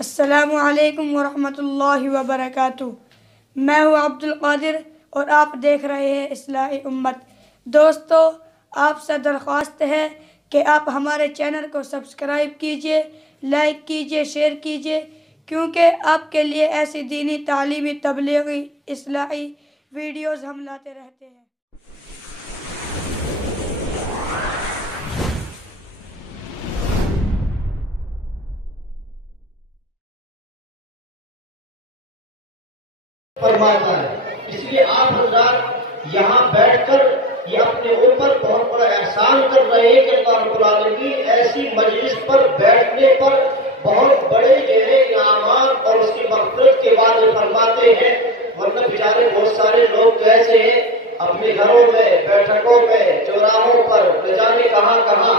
السلام علیکم ورحمۃ اللہ وبرکاتہ۔ میں ہوں عبد القادر اور آپ دیکھ رہے ہیں اصلاح امت۔ دوستو، آپ سے درخواست ہے کہ آپ ہمارے چینل کو سبسکرائب کیجئے، لائک کیجئے، شیئر کیجئے، کیونکہ آپ کے لیے ایسی دینی، تعلیمی، تبلیغی، اصلاحی ویڈیوز ہم لاتے رہتے ہیں۔ فرماتا ہے، اس لیے آپ حضرات یہاں بیٹھ کر یہ اپنے اوپر بہت بڑا احسان کر رہے ہیں کہ اللہ رب العالمین ایسی مجلس پر بیٹھنے پر بہت بڑے گہرے انعامات اور اس کی مغفرت کے وعدے فرماتے ہیں۔ ورنہ بیچارے بہت سارے لوگ ایسے ہیں اپنے گھروں میں، بیٹھکوں میں، چوراہوں پر، نہ جانے کہاں کہاں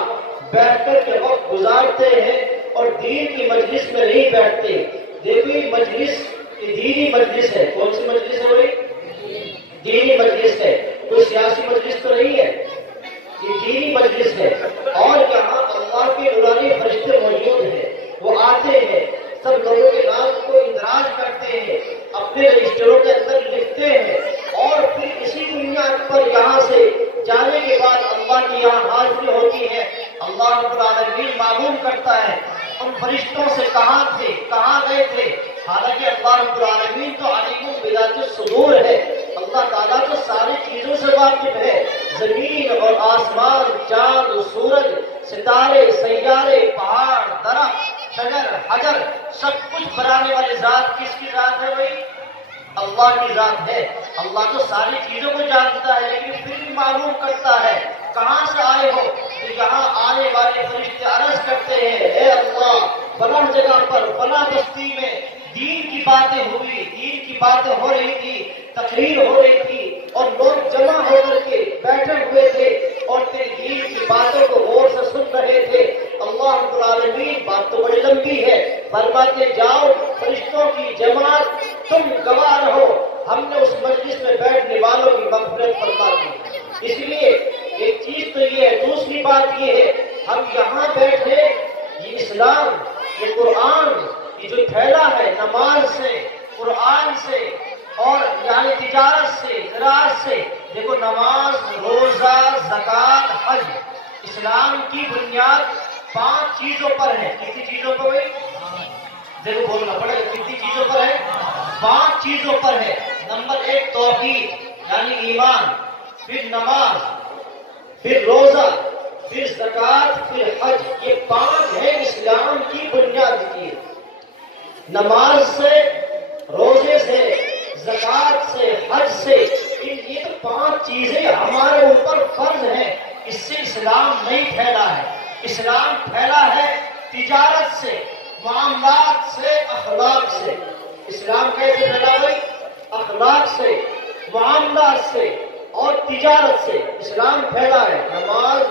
بیٹھ کر کے وقت گزارتے ہیں اور دین کی مجلس میں نہیں بیٹھتے۔ دیکھیے مجلس یہ دینی مجلس ہے۔ کون سی مجلس ہے بھائی؟ دینی مجلس ہے، کوئی سیاسی مجلس تو نہیں ہے، یہ دینی مجلس ہے۔ اور یہاں اللہ کے نورانی فرشتے موجود ہیں، وہ آتے ہیں، سب لوگوں کے نام کو اندراج کرتے ہیں، اپنے رجسٹروں کے اندر لکھتے ہیں، اور پھر اسی بنیاد پر یہاں سے جانے کے بعد اللہ کی یہاں حاضری ہوتی ہے۔ اللہ رب العالمین معلوم کرتا ہے ان فرشتوں سے کہاں تھے، کہاں گئے تھے۔ حالانکہ اللہ رب العالمین تو علیم بذات الصدور ہے، اللہ تعالیٰ تو ساری چیزوں سے واقف ہے۔ زمین اور آسمان، چاند، سورج، ستارے، سیارے، پہاڑ، درخت، شجر، حجر، سب کچھ بنانے والی ذات کس کی ذات ہے بھائی؟ اللہ کی ذات ہے۔ اللہ تو ساری چیزوں کو جانتا ہے، لیکن پھر بھی معلوم کرتا ہے کہاں سے آئے ہو۔ تو یہاں آنے والے فرشتے عرض کرتے ہیں، اے اللہ، فلاں جگہ پر، فلاں بستی میں دین کی باتیں ہوئی، دین کی باتیں ہو رہی تھی، تقریر ہو رہی تھی، اور لوگ جمع ہو کر کے بیٹھے ہوئے تھے اور تیری دین کی باتوں کو غور سے سن رہے تھے۔ اللہ رب العالمین، بات تو بڑی لمبی ہے، فرماتے جاؤ فرشتوں کی جماعت، تم گواہ رہو، ہم نے اس مجلس میں بیٹھنے والوں کی مغفرت فرما دی۔ اس لیے ایک چیز تو یہ ہے، دوسری بات یہ ہے، ہم یہاں بیٹھے، یہ اسلام، یہ قرآن، یہ جو پھیلا ہے نماز سے، قرآن سے، اور یعنی تجارت سے، زراعت سے۔ دیکھو نماز، روزہ، زکوٰۃ، حج، اسلام کی بنیاد 5 چیزوں پر ہے۔ کتنی چیزوں پر بھائی؟ دیکھو بولنا پڑے گا، کتنی چیزوں پر ہے؟ 5 چیزوں پر ہے۔ نمبر 1 توحید یعنی ایمان، پھر نماز، پھر روزہ، پھر زکوٰۃ، پھر حج۔ یہ 5 ہیں اسلام کی بنیاد کی۔ نماز سے، روزے سے، زکوٰۃ سے، حج سے، یہ تو 5 چیزیں ہمارے اوپر فرض ہیں۔ اس سے اسلام نہیں پھیلا ہے۔ اسلام پھیلا ہے تجارت سے، معاملات سے، اخلاق سے۔ اسلام کیسے پھیلا بھائی؟ اخلاق سے، معاملات سے اور تجارت سے اسلام پھیلا ہے۔ نماز،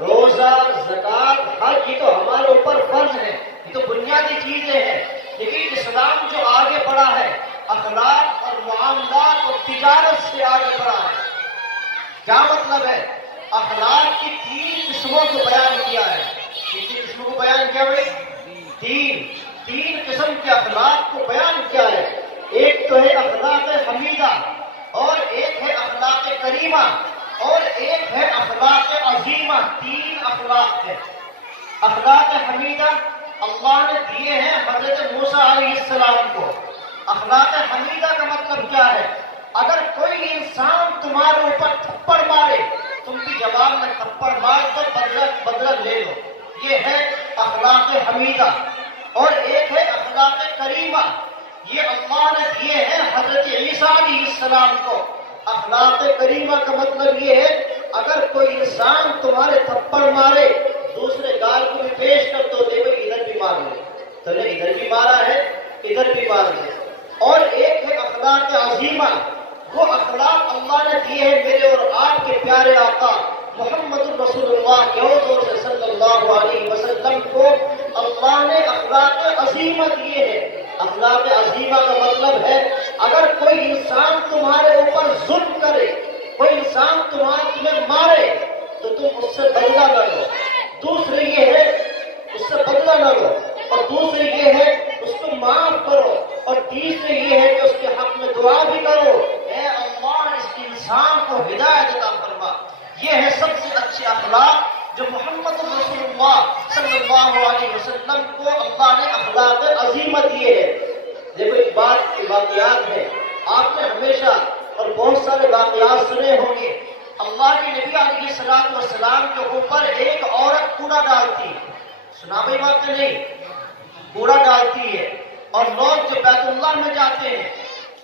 روزہ، زکوٰۃ، حج، یہ تو ہمارے اوپر فرض ہیں، یہ تو بنیادی چیزیں ہیں۔ لیکن اسلام جو آگے بڑھا ہے اخلاق اور معاملات اور تجارت سے آگے بڑھا ہے۔ کیا مطلب ہے؟ اخلاق کی 3 قسموں کو بیان کیا ہے۔ کتنی قسموں کو بیان کیا بھائی؟ 3 قسم کے اخلاق کو بیان کیا ہے۔ ایک تو ہے اخلاق حمیدہ، اور ایک ہے اخلاق کریمہ، اور ایک ہے اخلاق عظیمہ۔ 3 اخلاق ہیں۔ اخلاق حمیدہ اللہ نے دیے ہیں حضرت موسیٰ علیہ السلام کو۔ اخلاق حمیدہ کا مطلب کیا ہے؟ اگر کوئی انسان تمہارے اوپر تھپڑ مارے، تم بھی جواب میں تھپڑ مار کر بدلہ لے لو، یہ ہے اخلاق حمیدہ۔ اور ایک ہے اخلاق کریمہ، یہ اللہ نے دیے ہیں حضرت عیسیٰ علیہ السلام کو۔ اخلاق کریمہ کا مطلب یہ ہے، اگر کوئی انسان تمہارے تھپڑ مارے، دوسرے گال کو بھی پیش کر دو، دے بھائی ادھر بھی مار لے، تو نے ادھر بھی مارا ہے، ادھر بھی مار لے۔ اور ایک ہے اخلاق عظیمہ، وہ اخلاق اللہ نے دیے ہیں میرے اور آپ کے پیارے آقا محمد الرسول اللہ کے حضور صلی اللہ علیہ وسلم کو اللہ نے اخلاق عظیمہ دیے ہیں۔ اخلاق عظیمہ کا مطلب ہے، اگر کوئی انسان تمہارے اوپر ظلم کرے، کوئی انسان تمہیں مارے، تو تم اس سے بدلہ نہ لو۔ دوسری یہ ہے اس سے بدلہ نہ لو، اور دوسری یہ ہے اس کو عظیمت یہ ہے. دیکھو ایک بات واقعات ہے، آپ نے ہمیشہ اور بہت سارے واقعات سنے ہوں گے. اللہ کے نبی علیہ الصلوۃ والسلام کے اوپر ایک عورت کوڑا ڈالتی ہے. سنا بھائی بات نہیں؟ کوڑا ڈالتی ہے. اور لوگ جو بیت اللہ میں جاتے ہیں،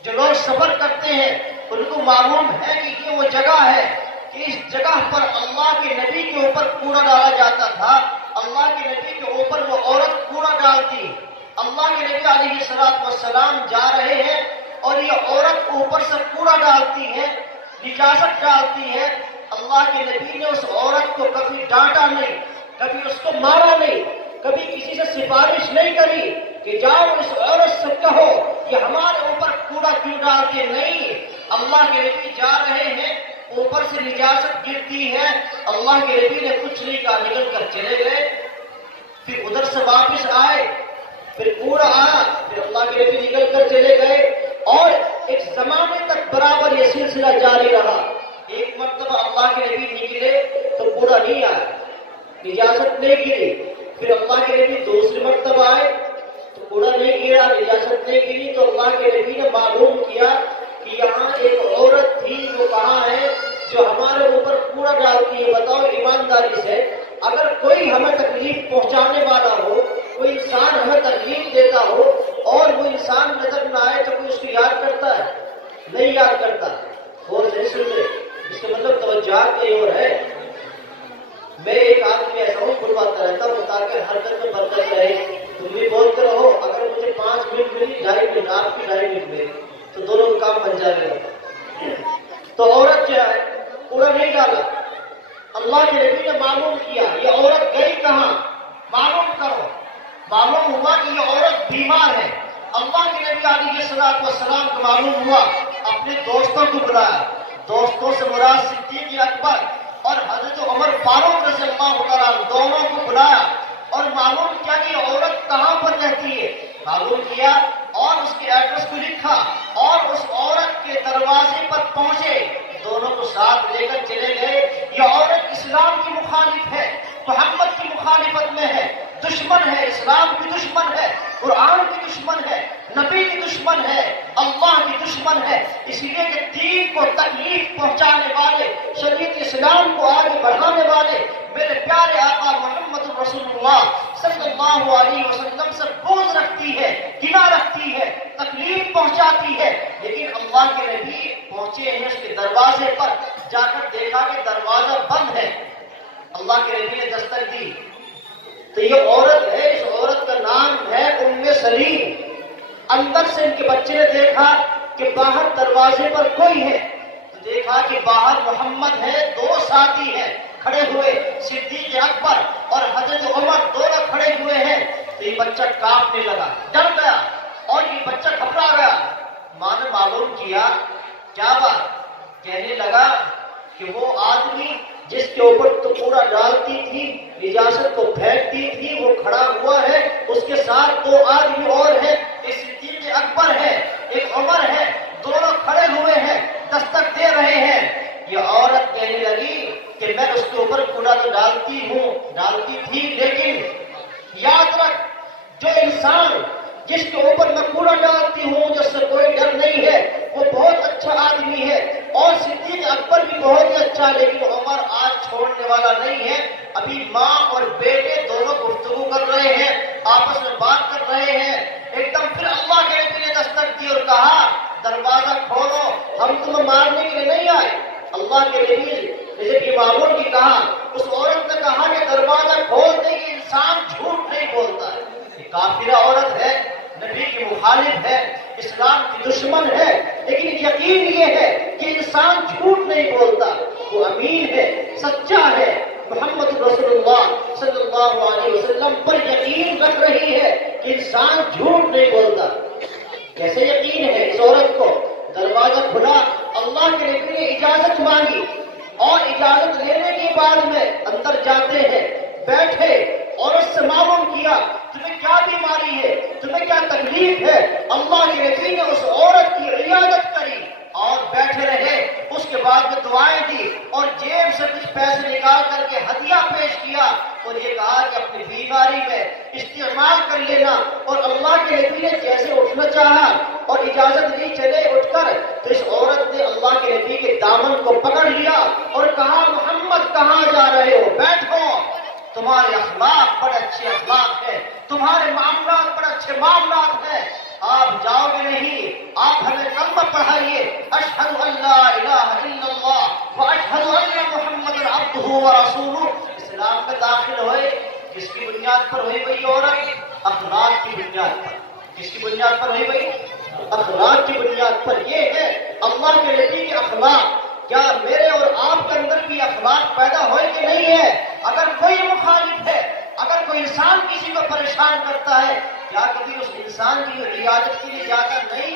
جو لوگ سفر کرتے ہیں، ان کو معلوم ہے کہ یہ وہ جگہ ہے کہ اس جگہ پر اللہ کے نبی کے اوپر کوڑا ڈالا جاتا تھا. اللہ کے نبی کے اوپر وہ عورت کوڑا ڈالتی. اللہ کے نبی علیہ الصلوۃ والسلام جا رہے ہیں اور یہ عورت اوپر سے کوڑا ڈالتی ہے، نجاست ڈالتی ہے. اللہ کے نبی نے اس عورت کو کبھی ڈانٹا نہیں، کبھی اس کو مارا نہیں، کبھی کسی سے سفارش نہیں کری کہ جاؤ اس عورت سے کہو کہ ہمارے اوپر کوڑا کیوں ڈالتے. نہیں، اللہ کے نبی جا رہے ہیں، اوپر سے نجاست گرتی ہے، اللہ کے نبی نے کچھ نہیں کہا، نکل کر چلے گئے. پھر ادھر سے واپس آئے، پھر کوڑا آیا، پھر اللہ کے نبی نکل کر چلے گئے. اور ایک زمانے تک برابر یہ سلسلہ جاری رہا. ایک مرتبہ اللہ کے نبی نکلے تو کوڑا نہیں آیا، نجاست نہیں گری. پھر اللہ کے نبی دوسری مرتبہ آئے تو کوڑا نہیں گرا، نجاست نہیں گری. تو اللہ کے نبی نے معلوم کیا کہ یہاں ایک عورت تھی جو کہاں ہے، جو ہمارے اوپر کوڑا ڈالتی ہے. بتاؤ ایمانداری سے، اگر کوئی ہمیں تکلیف پہنچانے والا ہو، کوئی انسان ہمیں تکلیف دیتا ہو اور وہ انسان نظر نہ آئے تو کوئی اس کو یاد کرتا ہے؟ نہیں یاد کرتا. اور نہیں سنتے، اس کا مطلب توجہات کہیں اور ہے. میں ایک آدمی ایسا ہوں بلواتا رہتا ہوں تاکہ حرکت میں برکت رہے. تم بھی بولتے رہو، اگر مجھے 5 منٹ ملی، 2.5 منٹ آپ کی 2.5 منٹ میری، تو دونوں کا کام بن جائے گا. تو عورت جو ہے کوڑا نہیں ڈالا. اللہ کے نبی نے معلوم کیا یہ عورت گئی کہاں، معلوم کرو. معلوم ہوا کہ یہ عورت بیمار ہے. اللہ کے نبی علیہ الصلوۃ والسلام کو معلوم ہوا، اپنے دوستوں کو بلایا. دوستوں سے مراد صدیق اکبر اور حضرت عمر فاروق رضی اللہ تعالیٰ دونوں کو بلایا اور معلوم کیا کہ یہ عورت کہاں پر رہتی ہے. معلوم کیا اور اس کے ایڈریس کو لکھا اور اس عورت کے دروازے پر پہنچے. دونوں کو ساتھ لے کر چلے گئے. یہ عورت اسلام کی مخالف ہے، محمد کی مخالفت میں ہے، دشمن ہے، اسلام کی دشمن ہے، قرآن کی دشمن ہے، نبی کی دشمن ہے، اللہ کی دشمن ہے. اس لیے کہ دین کو تکلیف پہنچانے والے، شریعت اسلام کو آگے بڑھانے والے میرے پیارے آقا محمد رسول اللہ صلی اللہ علیہ وسلم سے بغض رکھتی ہے، گناہ رکھتی ہے، تکلیف پہنچاتی ہے. لیکن اللہ کے نبی پہنچے ہیں اس کے دروازے پر، جا کر دیکھا کہ دروازہ بند ہے. اللہ کے نبی نے دستک دی تو یہ عورت ہے، اس عورت کا نام ہے سلیم. اندر سے ان کے بچے نے دیکھا کہ باہر دروازے پر کوئی ہے، تو دیکھا کہ باہر محمد ہے، 2 ساتھی ہیں کھڑے ہوئے، صدیق اکبر اور حضرت عمر دونوں کھڑے ہوئے ہیں. تو یہ بچہ کانپنے لگا، ڈر گیا اور یہ بچہ گھبرا گیا. ماں نے معلوم کیا کیا بات، کہنے لگا کہ وہ آدمی جس کے اوپر تو کوڑا ڈالتی تھی، نجاست کو پھینکتی تھی، وہ کھڑا ہوا ہے. اس کے ساتھ 2 آدمی اور ہیں، ایک صدیق اکبر ہے، ایک عمر ہے، دونوں کھڑے ہوئے ہیں، دستک دے رہے ہیں. یہ عورت کہنے لگی کہ میں اس کے اوپر کوڑا تو ڈالتی تھی، لیکن یاد رکھ جو انسان جس کے اوپر میں کوڑا ڈالتی ہوں، جس سے کوئی ڈر نہیں ہے، وہ بہت اچھا آدمی ہے. اور صدیق اکبر بھی بہت ہی اچھا، لیکن عمر آج چھوڑنے والا نہیں ہے. ابھی ماں اور بیٹے دونوں گفتگو کر رہے ہیں، آپس میں بات کر رہے ہیں. ایک دم پھر اللہ کے نبی نے دستک دی اور کہا دروازہ کھولو، ہم تمہیں مارنے کے لیے نہیں آئے. اللہ کے نبی جیسے کہ معلوم کی کہا، اس عورت نے کہا کہ دروازہ کھول دے، یہ انسان جھوٹ نہیں بولتا ہے. یہ کافرہ عورت ہے، نبی کی مخالف ہے، اسلام کی دشمن ہے، لیکن یقین یہ ہے کہ انسان جھوٹ نہیں بولتا، وہ امین ہے، سچا ہے. محمد رسول اللہ صلی اللہ علیہ وسلم پر یقین رکھ رہی ہے کہ انسان جھوٹ نہیں بولتا. کیسے یقین ہے اس عورت کو؟ دروازہ کھلا، اللہ کے نبی نے اجازت مانگی اور اجازت لینے کے بعد میں اندر جاتے ہیں، بیٹھے اور اس سے معلوم کیا تمہیں کیا بیماری ہے، تمہیں کیا تکلیف ہے. اللہ کے نبی نے اس عورت کی عیادت کری اور بیٹھے رہے. اس کے بعد میں دعائیں دی اور جیب سے کچھ پیسے نکال کر کے ہدیہ پیش کیا اور یہ کہا کہ اپنی بیماری میں استعمال کر لینا. اور اللہ کے معاملات ہیں. آپ جاؤ گے نہیں، آپ ہمیں کلمہ پڑھائیے، اشہد ان لا الہ الا اللہ واشہد ان محمد عبدہ ورسولہ. اسلام میں داخل ہوئے کس کی بنیاد پر ہوئی بھائی عورت؟ اخلاق کی بنیاد پر. کس کی بنیاد پر ہوئی بھائی؟ اخلاق کی بنیاد پر. یہ ہے اللہ کے نبی کے اخلاق. کیا میرے اور آپ کے اندر بھی اخلاق پیدا ہوئے کہ نہیں ہے؟ اگر کوئی مخالف ہے، اگر کوئی انسان کسی کو پریشان کرتا ہے، کیا کبھی اس انسان کی عیادت کے لیے جاتا نہیں